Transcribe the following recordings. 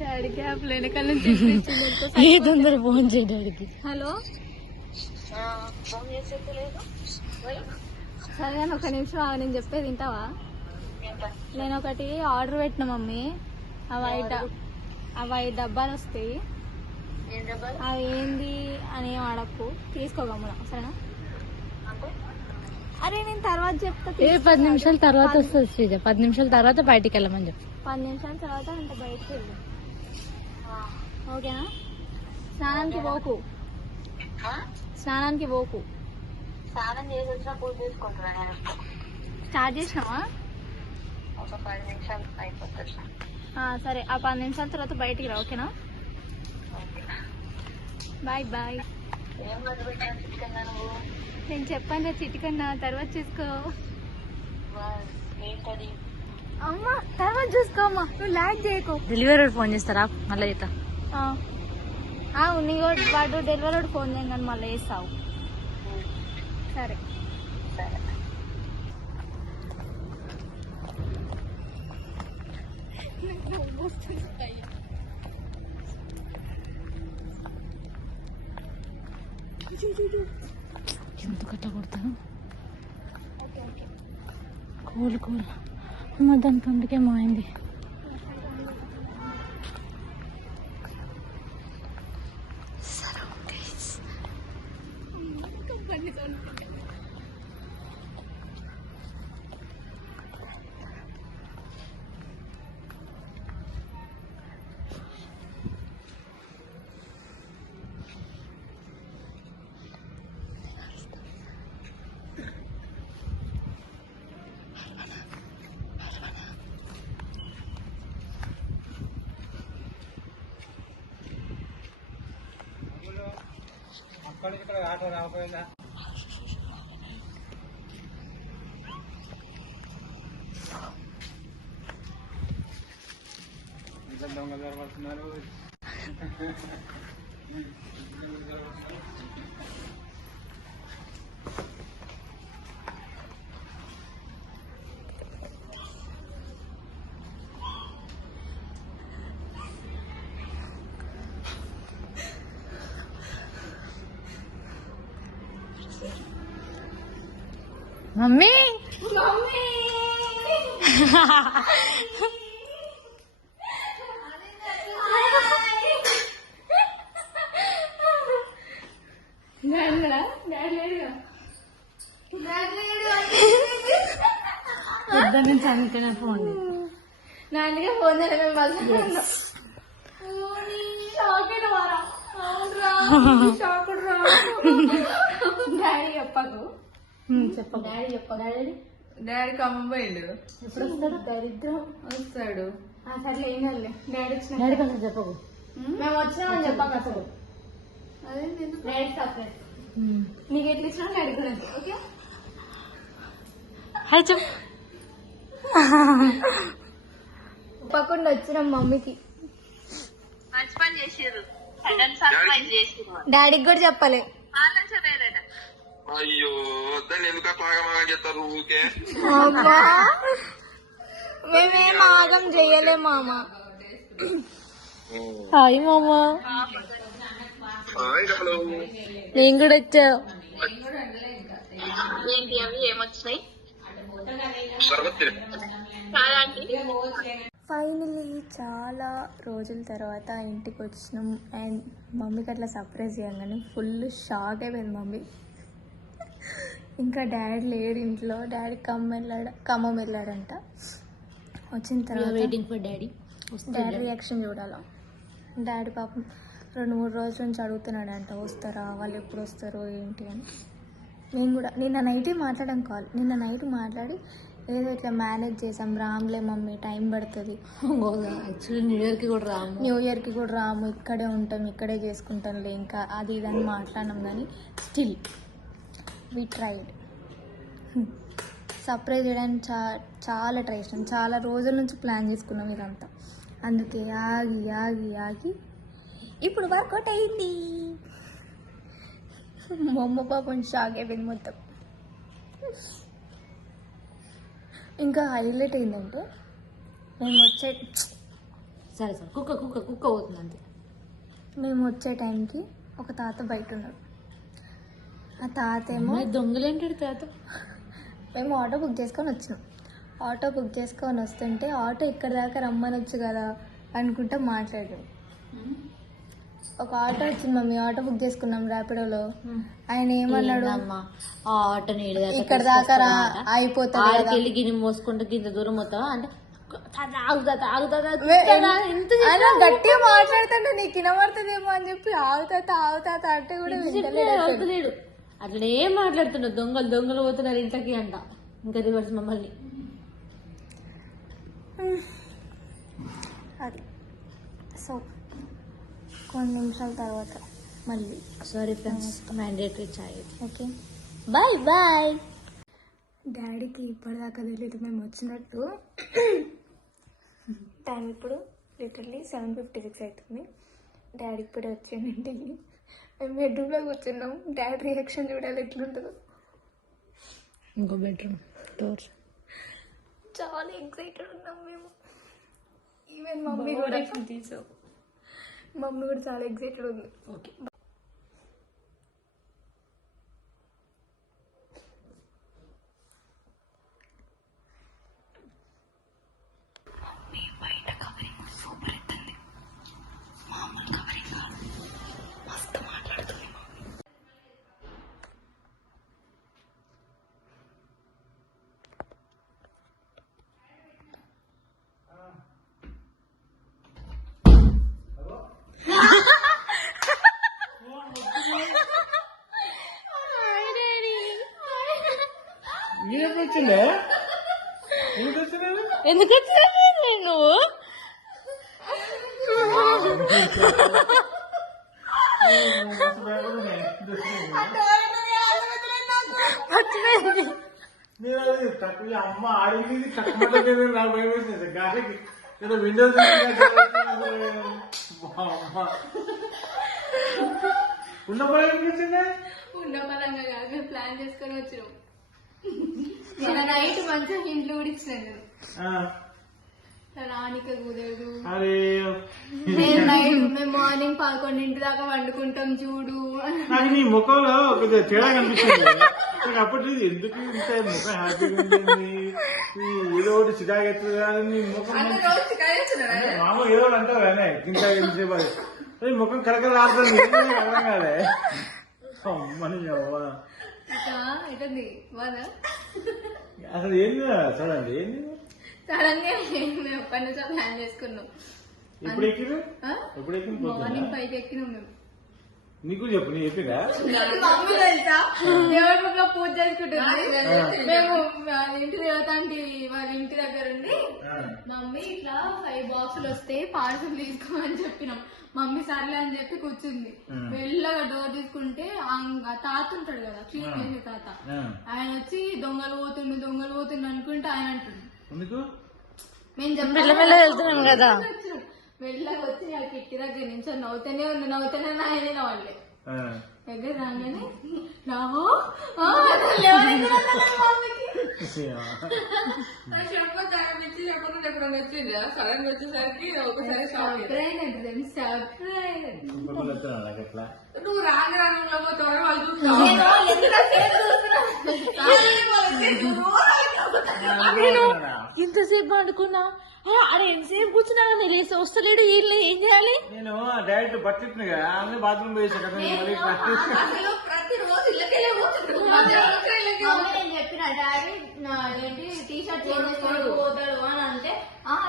Daddy cap వెనకాల నుంచి తొందర ఫోన్ చేయి డాడీకి. హలో సరే ఒక నిమిషం నేను చెప్పేది వింటావా? నేను ఒకటి ఆర్డర్ పెట్టిన మమ్మీ, అవి 5 డబ్బాలు వస్తాయి. అవి ఏంది అని అడక్కు, తీసుకోగమ్మున సరేనా? అరే నేను తర్వాత చెప్తా. 10 నిమిషాల తర్వాత వస్తుంది శ్రీజ. 10 నిమిషాల తర్వాత బయటికి వెళ్ళమని చెప్పు. 10 నిమిషాల తర్వాత అంటే బయటకు వెళ్ళు, ఓకేనా? స్నానానికి పోకు, స్నానానికి పోకు. స్నానం చేసి వచ్చినా పూజ చేసుకుంటున్నా. నేను స్టార్ట్ చేసినావా? ఒక 10 నిమిషాలు అయిపోతుంది. సరే, ఆ 10 నిమిషాల తర్వాత బయటికి రా, ఓకేనా? Bye bye. ఏం మొదలు పెట్టాను చికెన్? నువ్వు నేను చెప్పాను చిటికన్నా, తర్వాత చూసుకో. ఏంటది? అమ్మా తర్వాత చూసుకో అమ్మా, నువ్వు లాగ్ చేయకు. డెలివరీ ఫోన్ చేస్తారా మళ్ళీ? అయితే వాడు డెలివరీ ఫోన్ చేయగానే మళ్ళీ వేస్తావు. సరే సరే. ఎందుకు అట్లా కొడతాను? కూల్ కూల్ అమ్మ, దాని పండుగ ఏమైంది? ఇక్కడ ఆటో రాకపోయిందా? దొంగలు జరగబడుతున్నారు. మమ్మీ ఇద్దరు నుంచి అందుకనే ఫోన్ నాన్నగా ఫోన్ డాడీ చెప్పకు, చెప్ప. డాడీ చెప్ప. డాడీ డాడీ ఖమ్మం పోయిండు. ఎప్పుడు వస్తాడు? దరిద్రం. వస్తాడు. సర్లే ఏం కాదులే. డాడీ వచ్చిన డాడీ కొంచెం చెప్పకు. మేము వచ్చినామని చెప్పాం అసలు. అదే నేను డాడీ సర్ప్రైజ్. నీకు ఎట్లా ఇచ్చినా డాడీ కూడా అంతే. ఓకే హాయ్ చెప్పు. పక్కకుండా వచ్చినాం మమ్మీకి. మంచి పని చేసిర్రు. సడన్ సర్ప్రైజ్ చేసిర్రు. డాడీకి కూడా చెప్పలే. వాళ్ళ వేరేట. అయ్యో దాన్ని ఎందుకు అట్లా చేస్తారు ఊరికే? అబ్బా మేమేం ఆగం చెయ్యలే మామ. హాయ్ మామ. Hi hello. నేను కూడా వచ్చా. ఏంటి అవి ఏమొచ్చినాయి? సర్వత్రి ఫైనలీ చాలా రోజుల తర్వాత ఇంటికి వచ్చినాం. అండ్ మమ్మీకి అట్లా సర్ప్రైజ్ చేయగానే ఫుల్ షాక్ అయిపోయింది మమ్మీ. ఇంకా డాడీ లేడు ఇంట్లో. డాడీ ఖమ్మం వెళ్ళాడంట. వచ్చిన తర్వాత waiting for daddy. Daddy reaction చూడాలా. డాడీ పాపం 2-3 రోజుల నుంచి అడుగుతున్నాడంట వస్తారా, వాళ్ళు ఎప్పుడు వస్తారో ఏంటి అని. నేను కూడా నిన్న నైటే మాట్లాడాం కాల్. నిన్న నైట్ మాట్లాడి ఏదో ఇట్లా మేనేజ్ చేసాం. రామ్లే మమ్మీ టైం పడుతుంది, యాక్చువల్లీ న్యూ ఇయర్కి కూడా రాము. న్యూ ఇయర్కి కూడా రాము, ఇక్కడే ఉంటాం, ఇక్కడే చేసుకుంటాంలే ఇంకా అది ఇదని మాట్లాడినాం. కానీ స్టిల్ వి ట్రైడ్. సర్ప్రైజ్ చేయడానికి చాలా ట్రై చేసినాం. చాలా రోజుల నుంచి ప్లాన్ చేసుకున్నాం ఇదంతా. అందుకే ఆగి ఆగి ఆగి ఇప్పుడు వర్కౌట్ అయింది. మా అమ్మ పాపం షాక్ అయిపోయింది మొత్తం. ఇంకా హైలైట్ ఏంటంటే మేము వచ్చే సరే సరే కుక్క కుక్క కుక్క పోతుంది అంతే. మేము వచ్చే టైంకి ఒక తాత బయట ఉన్నాడు. ఆ తాత ఏమో దొంగలేంటాడు తాత. మేము ఆటో బుక్ చేసుకొని వచ్చినాం. ఆటో బుక్ చేసుకొని వస్తుంటే ఆటో ఇక్కడ దాకా రమ్మనొచ్చు కదా అనుకుంటా మాట్లాడాడు. ఒక ఆటో వచ్చింది మమ్మీ, ఆటో బుక్ చేసుకున్నాం ర్యాపిడోలో. ఆయన ఏమన్నాడు, ఆ ఆటో ఇక్కడ దాకా అయిపోతుంది కదా. గిన్నె మోసుకుంటూ గింత దూరం మొత్తం అంటే ఆయన గట్టిగా మాట్లాడుతుంటే నీకు వినబడుతుందేమో అని చెప్పి ఆగుతా అంటే కూడా వింటలేడు. అట్లా ఏం మాట్లాడుతున్నాడు. దొంగలు పోతున్నారు ఇంట్లోకి అంట. ఇంకా రివర్స్ మమ్మల్ని. అది సో కొన్ని నిమిషాల తర్వాత మళ్ళీ sorry friends, mandatory chai. Okay bye bye. డాడీకి ఇప్పటిదాకా తెలియదు మేము వచ్చినట్టు. టైం ఇప్పుడు లిటరల్లీ 7:56 అవుతుంది. డాడీ ఇప్పుడే వచ్చానండి. మేము బెడ్రూమ్లో కూర్చున్నాం. డాడీ రియాక్షన్ చూడాలి ఎట్లుంటుందో. ఇంకో బెడ్రూమ్ డోర్. చాలా ఎక్సైటెడ్ ఉన్నాం మేము. ఈవెన్ మమ్మీ కూడా చాలా ఎక్సైటెడ్ ఉంది. ఓకే మీరెప్పుడు వచ్చిండే? ఎందుకు వచ్చినారు? ఎందుకు వచ్చావు నువ్వు? నేను అది తక్కువ అమ్మ ఆడింది తక్కువ నాకు భయం వేసింది. గాలికి ఏదో విండోస్ ఉన్న పని వచ్చిందా? ఉన్న పరంగా కాదు, ప్లాన్ చేసుకొని వచ్చినాం. నిన్న నైట్ మంచిగా ఇంట్లో కూడా ఇచ్చినాడు. రానిక కుదరదు. మేము మార్నింగ్ 11 దాకా వండుకుంటాం చూడు. నాకు నీ ముఖంలో కొద్దిగా తేడా కనిపిస్తుంది. నాకు అప్పటి ఎందుకు ఇంత ముఖం హ్యాపీగా ఉంటుంది, ఏదో ఒకటి చికాకెత్తుంది కానీ నీ ముఖం మామూలు ఏదో అంటావు కానీ ఇంకా ఎంతసేపు అది ముఖం కలకల ఆడుతుంది. అర్థం కాదే అమ్మని ఎటుంది బాగా అసలు ఏంది చూడండి. ఏంది సడన్ గా మేము ఎప్పటి నుంచో ప్లాన్ చేసుకున్నాం. ఎప్పుడు ఎక్కిరు? ఎప్పుడు ఎక్కింది? మార్నింగ్ 5 ఎక్కినాం మేము. నీకు చెప్పు నీ చెప్పిరా మమ్మీ తెలుసా దేవుడి రూమ్లో పూజ చేసుకుంటుంది. మేము వాళ్ళ ఇంటి దేవతాంటి వాళ్ళ ఇంటి దగ్గర ఉండి మమ్మీ ఇట్లా 5 బాక్సులు వస్తే పార్సల్ తీసుకోమని చెప్పినాం. మమ్మీ సర్లే అని చెప్పి కూర్చుంది. మెల్లగా డోర్ తీసుకుంటే ఆ తాత ఉంటాడు కదా క్లీన్ చేసే తాత, ఆయన వచ్చి దొంగలు పోతుంది అనుకుంటే ఆయన అంటుంది. ఎందుకు మేము మెల్లమెల్ల వెళ్తున్నాం కదా. మెల్లగా వచ్చి ఆ కిట్టి దగ్గర నుంచి నవ్వుతూనే ఆయనే నవ్వలే దగ్గర రాగానే రావు చెప్పకుండా ఎప్పుడైనా వచ్చింది సడన్ గా వచ్చేసరికి ఒకసారి ఎట్లా నువ్వు రాని రానంలో పోతావు వాళ్ళు చూస్తావు. ఇంతసేపు అనుకున్నా అరే ఎంతసేపు కూర్చున్నా లేసి వస్తలేడు వీళ్ళు ఏం చేయాలి. నేను డైరెక్ట్ బట్టలు కదా అన్ని బాత్రూమ్ వేసా కదా మళ్ళీ ప్రతిరోజు ఇళ్ళకెళ్ళే పోతున్నాడు. నేను చెప్పిన డాడీ ఏంటి టీ షర్ట్ చేసేస్తాడు పోతాడు అని అంటే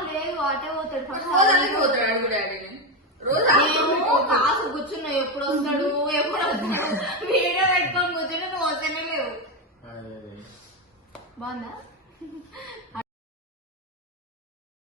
లేదు అటే పోతాడు పోతాడు డాడీని రోజు కాసు కూర్చున్నా ఎప్పుడు వస్తాడు వీడియో పెట్టుకొని కూర్చుని నువ్వు వస్తేనే లేవు. బాగుందా?